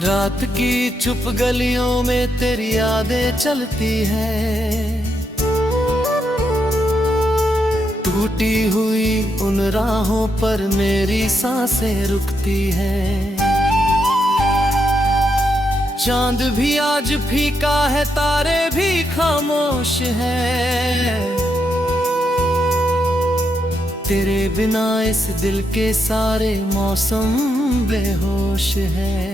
रात की चुप गलियों में तेरी यादें चलती हैं, टूटी हुई उन राहों पर मेरी सांसें रुकती हैं। चांद भी आज फीका है, तारे भी खामोश हैं, तेरे बिना इस दिल के सारे मौसम बेहोश हैं।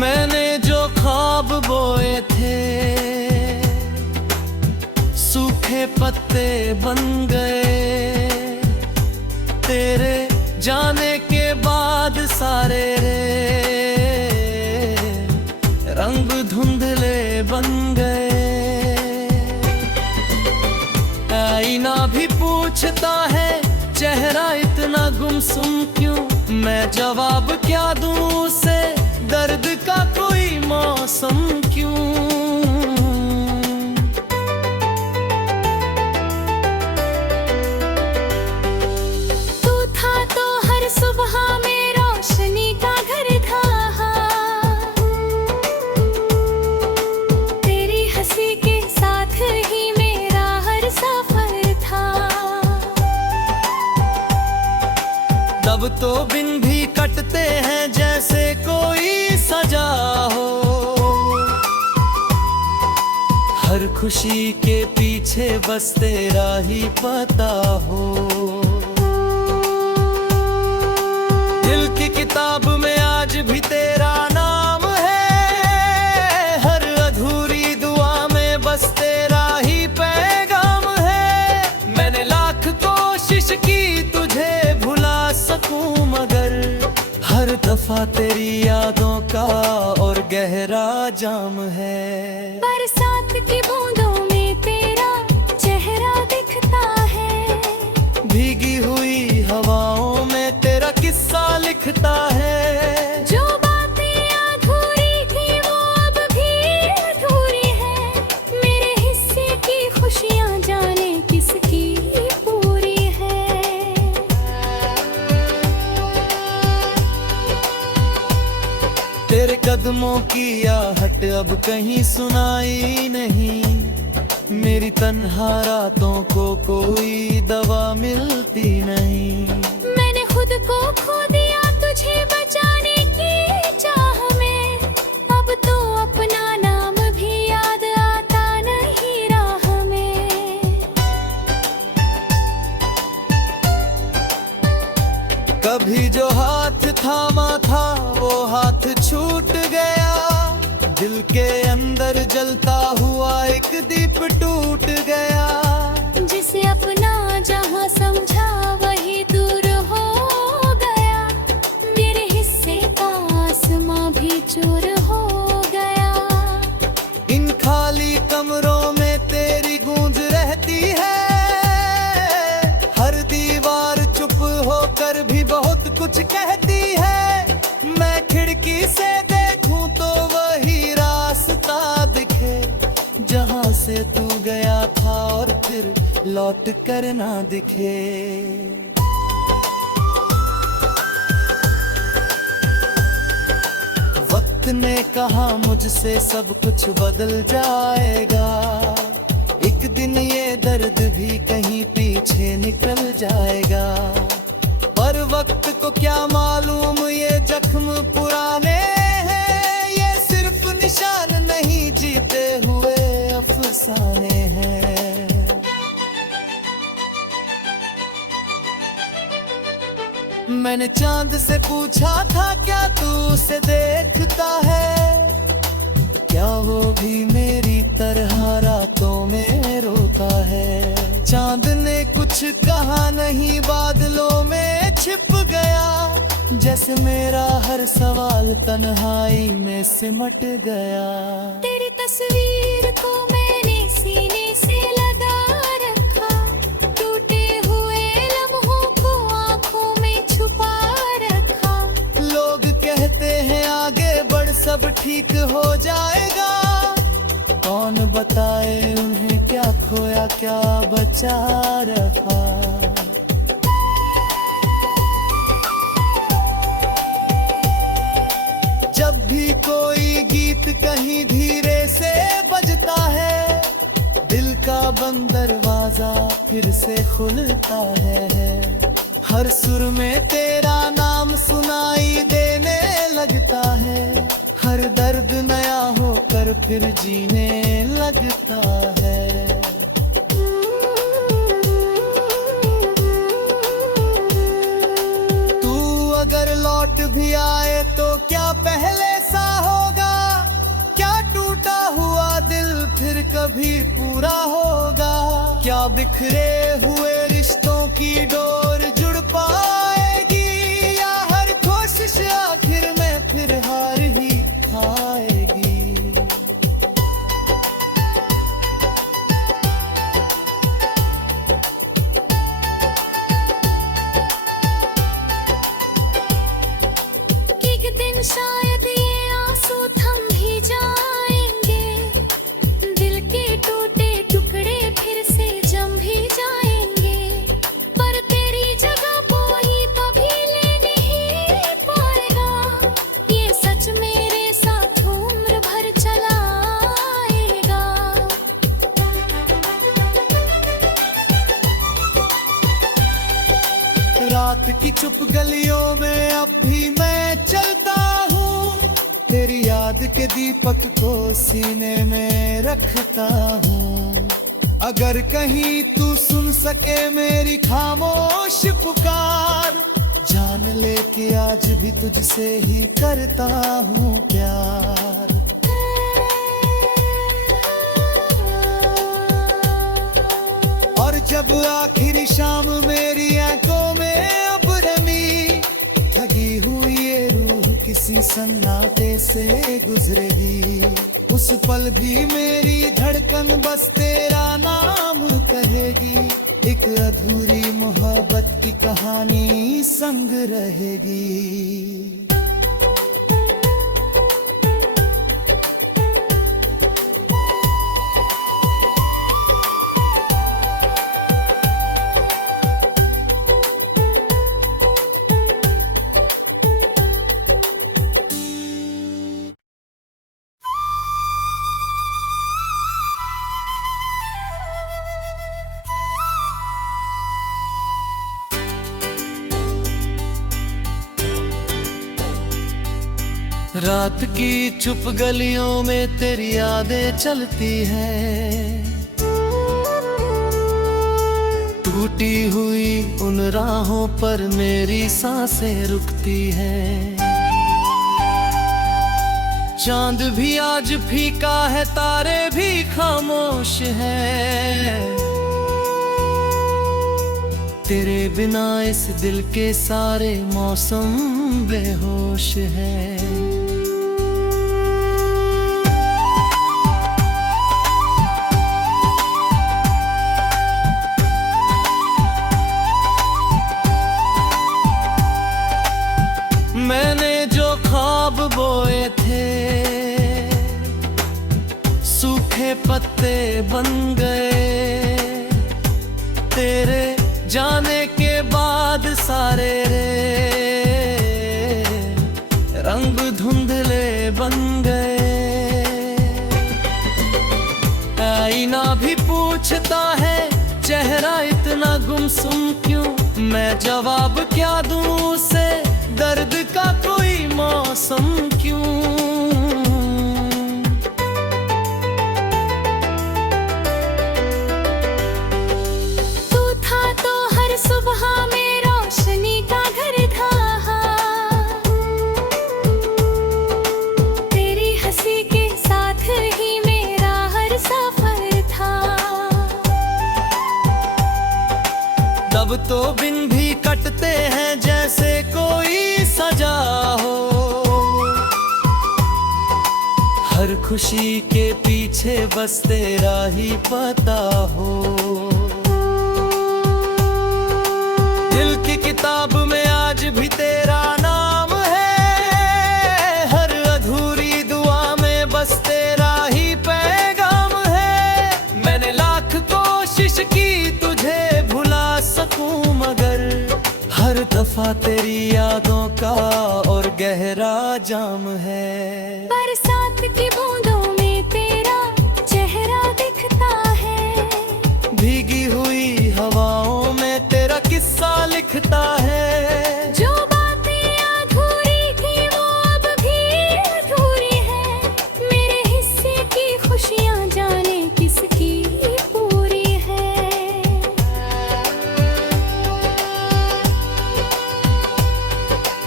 मैंने जो ख्वाब बोए थे सूखे पत्ते बन गए, तेरे जाने के बाद सारे रे रंग धुंधले बन गए। आईना भी पूछता है चेहरा इतना गुमसुम क्यों, मैं जवाब क्या दूं उसे, दर्द का कोई मौसम क्यों। तू था तो हर सुबह में रोशनी का घर था, तेरी हंसी के साथ ही मेरा हर सफर था। तब तो दिन भी कटते हैं जैसे कोई सजा हो, हर खुशी के पीछे बस तेरा ही पता हो। दिल की किताब में आज भी तेरा नाम है, हर अधूरी दुआ में बस तेरा ही पैगाम है। मैंने लाख कोशिश की तुझे भुला सकूं, मगर हर दफा तेरी यादों का और गहरा जाम है। बरसात की बूंदों में तेरा चेहरा दिखता है, भीगी हुई हवाओं में तेरा किस्सा लिखता है। जो बातें अधूरी थी वो अब भी अधूरी है, मेरे हिस्से की खुशियां जाने किसकी पूरी है। तेरे कदमों की आहट अब कहीं सुनाई नहीं, मेरी तन्हा रातों को कोई दवा मिलती नहीं। मैंने खुद को खो दिया तुझे बचाने की चाह में, अब तो अपना नाम भी याद आता नहीं राह में। कभी जो हाथ थामा था वो हाथ छूट गया, दिल के अंदर जलता हुआ एक दीप टूट गया। जिसे अपना जहां समझा वही दूर हो गया, मेरे हिस्से का आसमां भी चूर हो गया। इन खाली कमरों में तेरी गूंज रहती है, हर दीवार चुप होकर भी बहुत कुछ कहती है। मैं खिड़की से देखूं तो वही रास्ता दिखे, जहां से तू गया था और फिर लौट कर ना दिखे। वक्त ने कहा मुझसे सब कुछ बदल जाएगा, एक दिन ये दर्द भी कहीं पीछे निकल जाएगा। पर वक्त को क्या मालूम ये जख्म पुराने हैं, ये सिर्फ निशान नहीं जीते हुए अफसाने हैं। मैंने चांद से पूछा था क्या तू उसे देखता है, क्या वो भी मेरी तरह रातों में रोता है। चांद ने कुछ कहा नहीं, बादलों में छिप गया, जैसे मेरा हर सवाल तन्हाई में सिमट गया। तेरी तस्वीर को मैंने सीने से लगा रखा, टूटे हुए लम्हों को आंखों में छुपा रखा। लोग कहते हैं आगे बढ़ सब ठीक हो जाएगा, बताए उन्हें क्या खोया क्या बचा रखा। जब भी कोई गीत कहीं धीरे से बजता है, दिल का बंद दरवाजा फिर से खुलता है। हर सुर में तेरा नाम सुनाई देने लगता है, हर दर्द नया होकर फिर जीने लगता है। तू अगर लौट भी आए तो क्या पहले सा होगा, क्या टूटा हुआ दिल फिर कभी पूरा होगा, क्या बिखरे हुए रिश्तों की डोर जुड़ पाएगी, या हर कोशिश आखिर में फिर हार ही खाएगी। एक दिन शायद ये आंसू थम भी जाएंगे, दिल के टूटे टुकड़े फिर से जम भी जाएंगे, पर तेरी जगह कोई कभी ले नहीं पाएगा, ये सच मेरे साथ उम्र भर चला आएगा। रात की चुप गलियों में अब भी मैं चलता हूँ, तेरी याद के दीपक को सीने में रखता हूँ। अगर कहीं तू सुन सके मेरी खामोश पुकार, जान ले कि आज भी तुझसे ही करता हूँ प्यार। और जब आखिरी शाम मेरी आंखों में अब रमी, ठगी हुई ये रूह किसी सन्नाटे से गुजरेगी, उस पल भी मेरी धड़कन बस तेरा नाम कहेगी, एक अधूरी मोहब्बत की कहानी संग रहेगी। रात की चुप गलियों में तेरी यादें चलती हैं, टूटी हुई उन राहों पर मेरी सांसें रुकती हैं। चांद भी आज फीका है, तारे भी खामोश हैं, तेरे बिना इस दिल के सारे मौसम बेहोश हैं। मैंने जो ख्वाब बोए थे सूखे पत्ते बन गए, तेरे जाने के बाद सारे रे रंग धुंधले बन गए। आईना भी पूछता है चेहरा इतना गुमसुम क्यों, मैं जवाब क्या दूं उसे, दर्द का कोई मौसम क्यों। तू था तो हर सुबह में रोशनी का घर था, तेरी हंसी के साथ ही मेरा हर सफर था। तब तो दिन भी कटते हैं जैसे कोई सजा हो, हर खुशी के पीछे बस तेरा ही पता हो। दिल की किताब में आज भी तेरा नाम है, हर अधूरी दुआ में बस तेरा ही पैगाम है। दफा तेरी यादों का और गहरा जाम है। बरसात की बूंदों में तेरा चेहरा दिखता है, भीगी हुई हवाओं में तेरा किस्सा लिखता है। जो बातें अधूरी थी वो अब भी अधूरी है, मेरे हिस्से की खुशियां जाने किसकी पूरी है।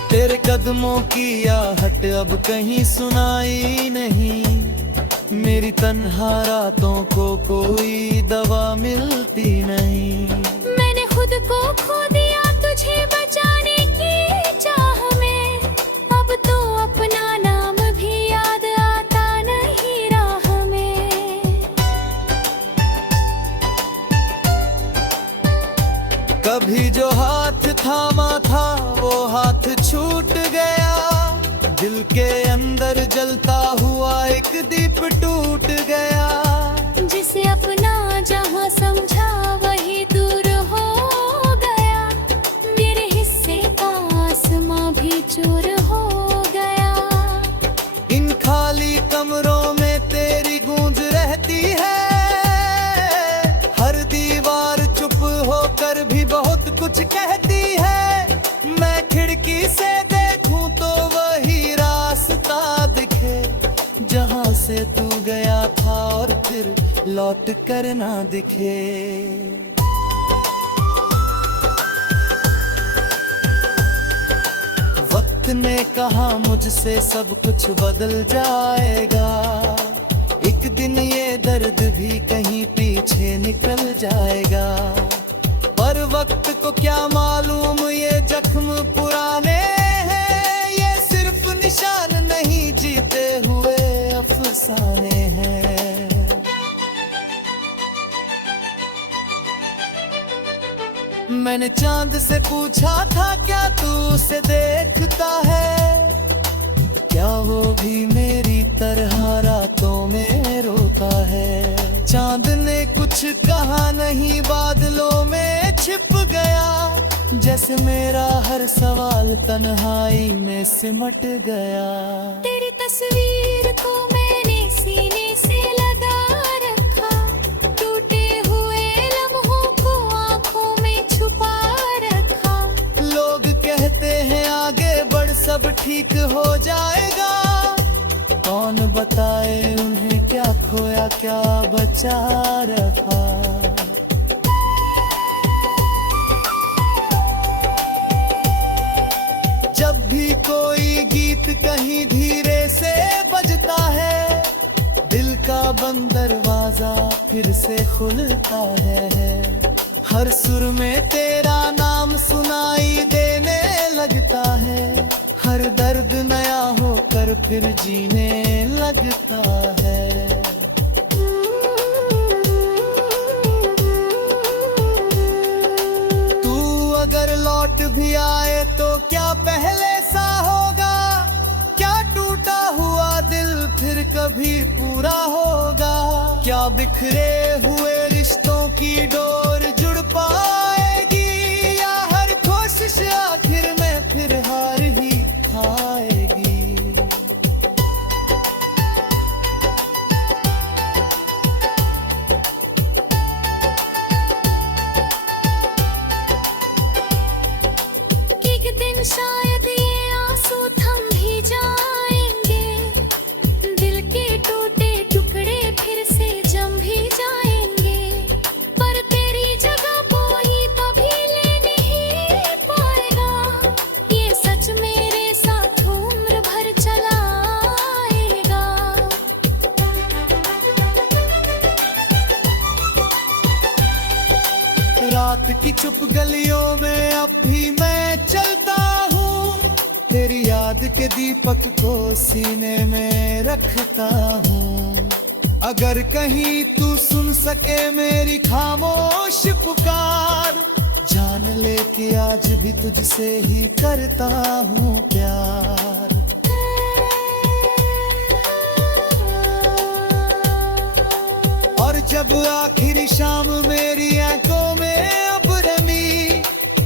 तेरे कदमों की आहट अब कहीं सुनाई नहीं, मेरी तन्हा रातों को कोई दवा मिलती नहीं। मैंने खुद को खो दिया तुझे बचाने की चाह में, अब तो अपना नाम भी याद आता नहीं राह में। कभी जो हाथ थामा था वो हाथ छूट गया, दिल के अंदर जलता हुआ एक दीप टूट गया। जिसे अपना जहां समझा वही दूर हो गया, मेरे हिस्से का आसमां भी चूर हो गया। इन खाली कमरों में तेरी गूंज रहती है, हर दीवार चुप होकर भी बहुत कुछ कहती है। मैं खिड़की से देखूं तो वही रास्ता दिखे, जहां से तू गया था और फिर लौट कर ना दिखे। वक्त ने कहा मुझसे सब कुछ बदल जाएगा, एक दिन ये दर्द भी कहीं पीछे निकल जाएगा। पर वक्त को क्या मालूम ये जख्म पुराने हैं, ये सिर्फ निशान नहीं जीते हुए अफसाने हैं। मैंने चांद से पूछा था क्या तू उसे देखता है, क्या वो भी मेरी तरह रातों में रोता है। चांद ने कुछ कहा नहीं, बादलों में छिप गया, जैसे मेरा हर सवाल तन्हाई में सिमट गया। तेरी तस्वीर को मैंने सीने से लगा रखा, टूटे हुए लम्हों को आंखों में छुपा रखा। लोग कहते हैं आगे बढ़ सब ठीक हो जाएगा, कौन बताए उन्हें क्या खोया क्या बचा रखा। जब भी कोई गीत कहीं धीरे से बजता है, दिल का बंद दरवाजा फिर से खुलता है। हर सुर में तेरा नाम सुनाई देने लगता है, हर दर्द नया होकर फिर जीने लगता है। तू अगर लौट भी आए तो क्या पहले सा होगा, क्या टूटा हुआ दिल फिर कभी पूरा होगा। क्या बिखरे हुए रिश्तों की डोर जुड़ पाएगी, या हर कोशिश आखिर में फिर हार ही खाएगी। एक दिन शायद ये आंसू थम भी जाएंगे, दिल के टूटे टुकड़े फिर से जम भी जाएंगे। पर तेरी जगह कोई कभी ले नहीं पाएगा, ये सच मेरे साथ उम्र भर चला आएगा। रात की चुप गलियों में अब भी मैं चलता हूँ, तेरी याद के दीपक को सीने में रखता हूँ। अगर कहीं तू सुन सके मेरी खामोश पुकार, जान ले कि आज भी तुझसे ही करता हूँ प्यार। और जब आखिरी शाम मेरी आंखों में अब रमी,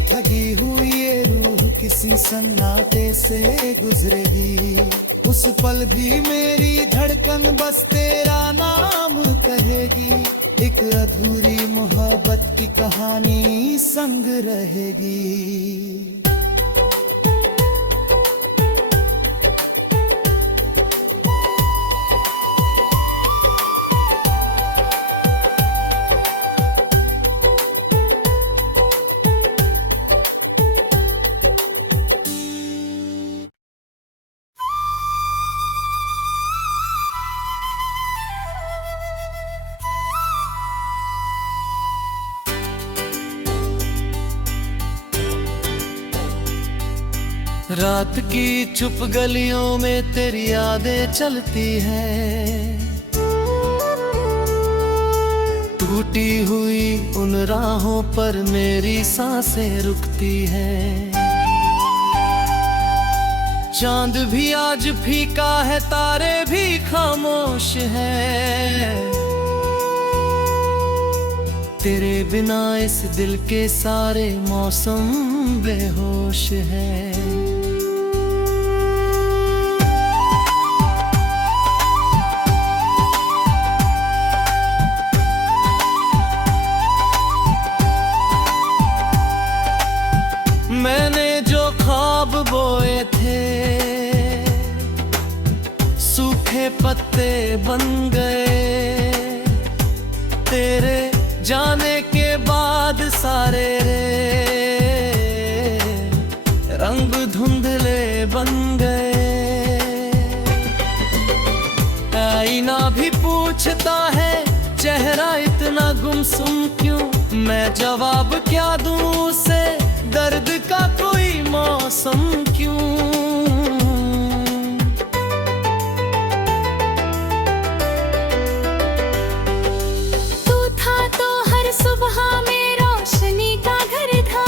ठगी हुई ये रूह किसी सन्नाटे से गुजरेगी, उस पल भी मेरी धड़कन बस तेरा नाम कहेगी। एक अधूरी मोहब्बत की कहानी संग रहेगी। रात की चुप गलियों में तेरी यादें चलती हैं, टूटी हुई उन राहों पर मेरी सांसें रुकती हैं। चांद भी आज फीका है, तारे भी खामोश हैं, तेरे बिना इस दिल के सारे मौसम बेहोश हैं। मैंने जो ख्वाब बोए थे सूखे पत्ते बन गए, तेरे जाने के बाद सारे रे रंग धुंधले बन गए। आईना भी पूछता है चेहरा इतना गुमसुम क्यों, मैं जवाब क्या दूं उसे, दर्द का कोई मौसम क्यों। तू था तो हर सुबह में रोशनी का घर था,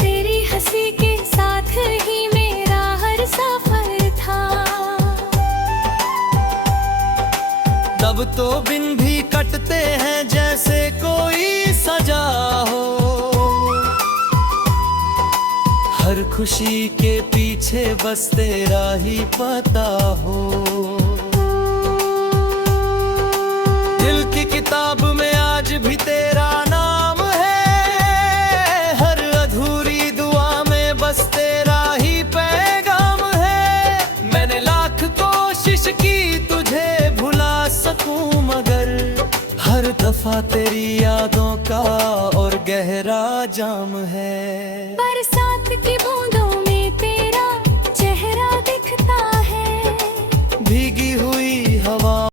तेरी हंसी के साथ ही मेरा हर सफर था। तब तो बिन भी कटते हैं जैसे कोई सजा हो, हर खुशी के पीछे बस तेरा ही पता हो। दिल की किताब में आज भी तेरा नाम है, हर अधूरी दुआ में बस तेरा ही पैगाम है। मैंने लाख कोशिश की तुझे भुला सकूं, मगर हर दफा तेरी यादों का और गहरा जाम है। बरसात की